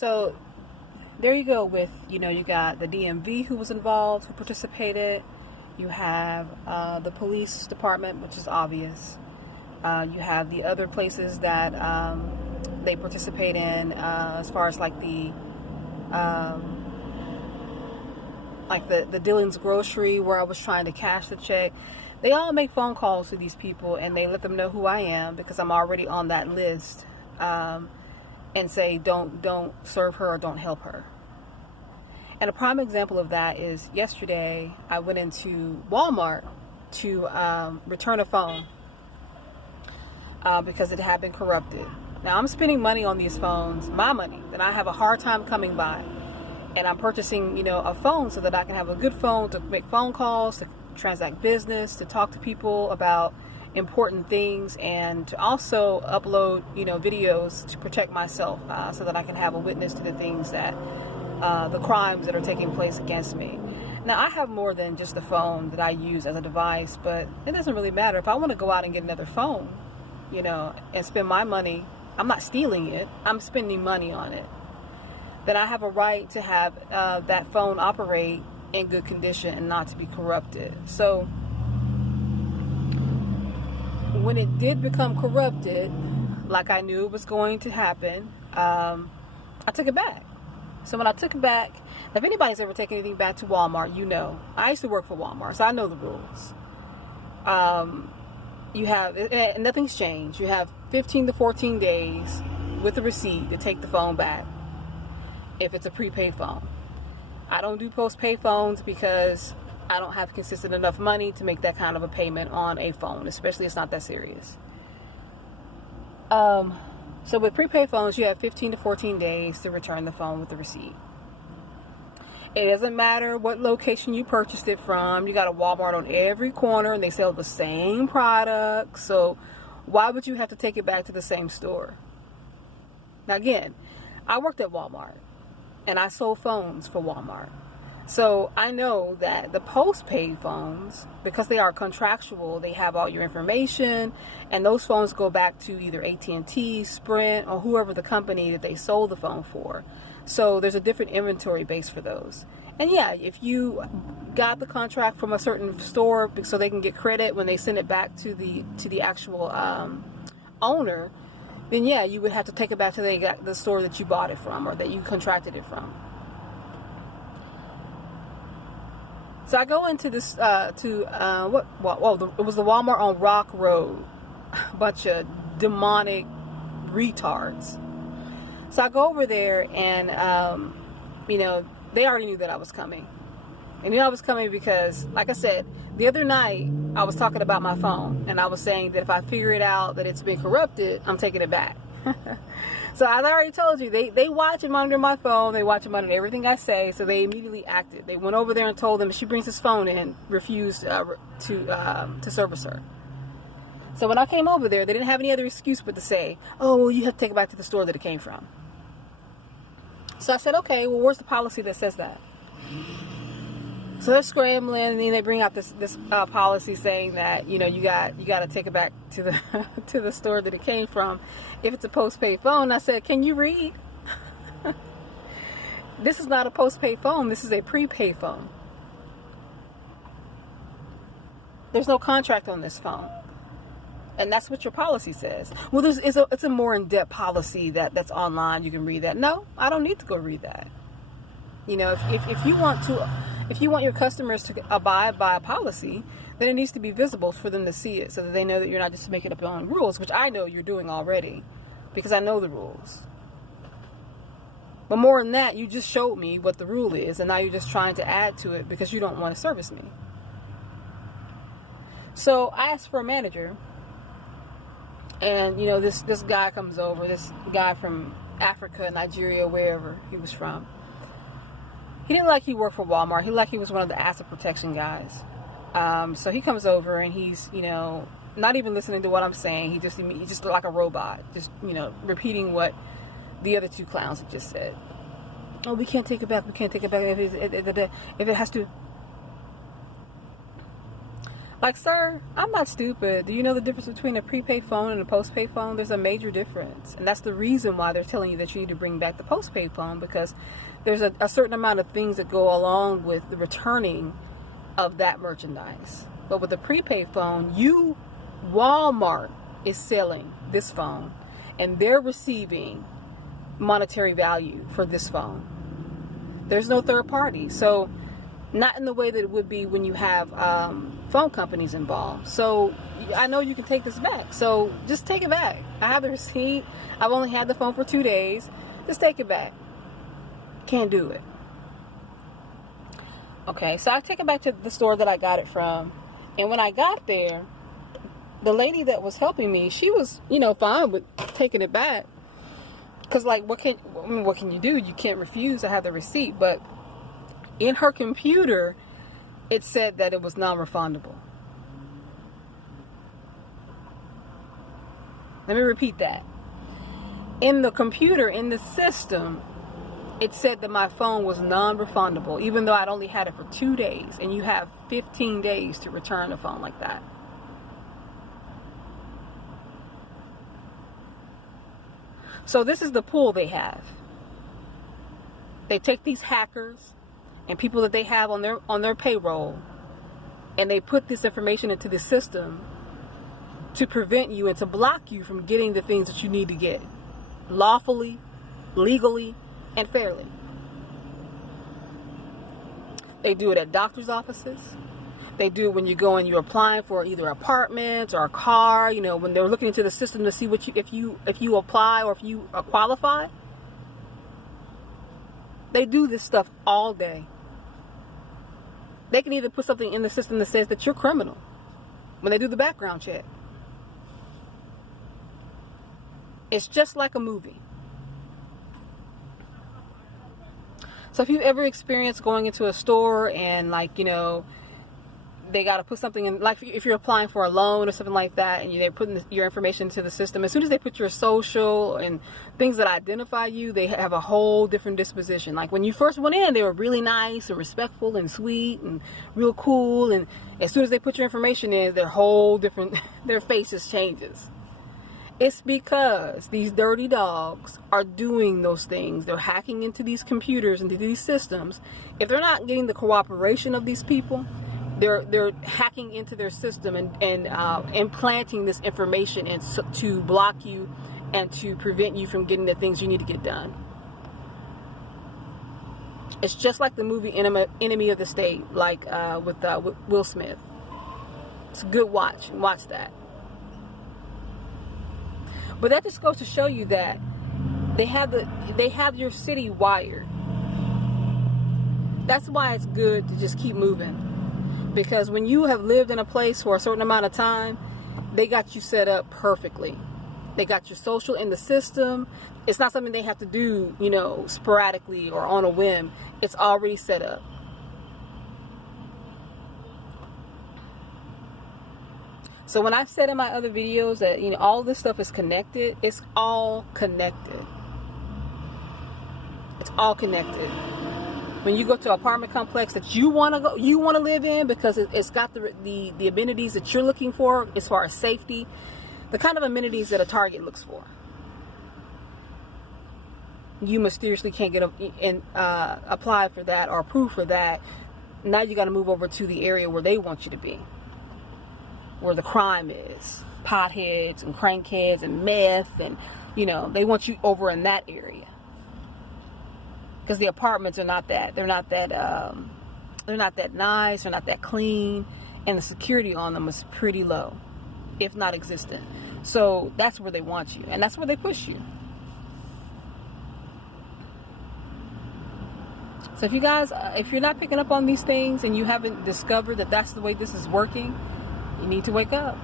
So there you go with, you got the DMV who was involved, who participated. You have the police department, which is obvious. You have the other places that they participate in, as far as like the Dillon's Grocery, where I was trying to cash the check. They all make phone calls to these people, and they let them know who I am because I'm already on that list, and say don't serve her or don't help her. And a prime example of that is yesterday I went into Walmart to return a phone because it had been corrupted. Now I'm spending money on these phones, my money, that I have a hard time coming by. And I'm purchasing, a phone so that I can have a good phone to make phone calls, to transact business, to talk to people about important things, and to also upload, videos to protect myself, so that I can have a witness to the things that, the crimes that are taking place against me. Now, I have more than just the phone that I use as a device, but it doesn't really matter. If I want to go out and get another phone, and spend my money, I'm not stealing it, I'm spending money on it, then I have a right to have that phone operate in good condition and not to be corrupted. So when it did become corrupted, like I knew it was going to happen, I took it back. So when I took it back, if anybody's ever taken anything back to Walmart, I used to work for Walmart, so I know the rules. You have, and nothing's changed. You have 15 to 14 days with a receipt to take the phone back if it's a prepaid phone. I don't do postpaid phones because I don't have consistent enough money to make that kind of a payment on a phone, especially it's not that serious. So with prepaid phones, you have 15 to 14 days to return the phone with the receipt. It doesn't matter what location you purchased it from. You got a Walmart on every corner and they sell the same product. So why would you have to take it back to the same store? Now again, I worked at Walmart and I sold phones for Walmart. So I know that the postpaid phones, because they are contractual, they have all your information, and those phones go back to either AT&T, Sprint, or whoever the company that they sold the phone for. So there's a different inventory base for those. And yeah, if you got the contract from a certain store so they can get credit when they send it back to the actual owner, then yeah, you would have to take it back to the store that you bought it from or that you contracted it from. So I go into this, it was the Walmart on Rock Road. A bunch of demonic retards. So I go over there and, they already knew that I was coming. And I was coming because, like I said, the other night I was talking about my phone. And I was saying that if I figure it out that it's been corrupted, I'm taking it back. So as I already told you, they watch and monitor my phone. They watch and monitor everything I say. So they immediately acted. They went over there and told them if she brings his phone in, refused to service her. So when I came over there, they didn't have any other excuse but to say, oh, well, you have to take it back to the store that it came from. So I said, okay, well, where's the policy that says that? So they're scrambling, and then they bring out this policy saying that you got to take it back to the to the store that it came from if it's a postpaid phone. I said, can you read? This is not a postpaid phone. This is a prepaid phone. There's no contract on this phone, and that's what your policy says. Well, it's a more in-depth policy that's online. You can read that. No, I don't need to go read that. If you want your customers to abide by a policy, then it needs to be visible for them to see it so that they know that you're not just making up your own rules, which I know you're doing already because I know the rules. But more than that, you just showed me what the rule is, and now you're just trying to add to it because you don't want to service me. So I asked for a manager, and this guy comes over, this guy from Africa, Nigeria, wherever he was from. He didn't like he worked for Walmart. He was one of the asset protection guys. So he comes over and he's, not even listening to what I'm saying. He's just like a robot, just, repeating what the other two clowns had just said. Oh, we can't take it back. We can't take it back if it has to. Like, sir, I'm not stupid. Do you know the difference between a prepaid phone and a postpaid phone? There's a major difference. And that's the reason why they're telling you that you need to bring back the postpaid phone, because there's a certain amount of things that go along with the returning of that merchandise. But with the prepaid phone, Walmart is selling this phone, and they're receiving monetary value for this phone. There's no third party. So not in the way that it would be when you have phone companies involved. So I know you can take this back. So just take it back. I have the receipt. I've only had the phone for 2 days. Just take it back. Can't do it. Okay, so I take it back to the store that I got it from. And when I got there, the lady that was helping me, she was, fine with taking it back. Because, like, what can you do? You can't refuse. I have the receipt. But in her computer, it said that it was non-refundable. Let me repeat that. In the computer, in the system, it said that my phone was non-refundable, even though I'd only had it for 2 days, and you have 15 days to return a phone like that. So this is the pull they have. They take these hackers and people that they have on their payroll, and they put this information into the system to prevent you and to block you from getting the things that you need to get lawfully, legally, and fairly. They do it at doctor's offices. They do it when you go and you're applying for either apartments or a car, when they're looking into the system to see if you apply or if you qualify. They do this stuff all day. They can either put something in the system that says that you're criminal when they do the background check. It's just like a movie. So if you've ever experienced going into a store and, they got to put something in, like if you're applying for a loan or something like that, and they're putting your information into the system, as soon as they put your social and things that identify you, they have a whole different disposition. Like when you first went in, they were really nice and respectful and sweet and real cool, and as soon as they put your information in, their faces changes. It's because these dirty dogs are doing those things. They're hacking into these computers, into these systems. If they're not getting the cooperation of these people, they're hacking into their system and implanting this information to block you and to prevent you from getting the things you need to get done. It's just like the movie Enemy of the State, with Will Smith. It's a good watch. Watch that. But that just goes to show you that they have your city wired. That's why it's good to just keep moving. Because when you have lived in a place for a certain amount of time, they got you set up perfectly. They got your social in the system. It's not something they have to do, sporadically or on a whim. It's already set up. So when I've said in my other videos that, all this stuff is connected, it's all connected. It's all connected. When you go to an apartment complex that you want to live in because it's got the amenities that you're looking for as far as safety, the kind of amenities that a Target looks for, you mysteriously can't get apply for that or approve for that. Now you got to move over to the area where they want you to be, where the crime is, potheads and crankheads and meth, and they want you over in that area. Because the apartments are not that, they're not that nice, they're not that clean, and the security on them is pretty low, if not existent. So that's where they want you, and that's where they push you. So if you guys, if you're not picking up on these things and you haven't discovered that that's the way this is working, you need to wake up.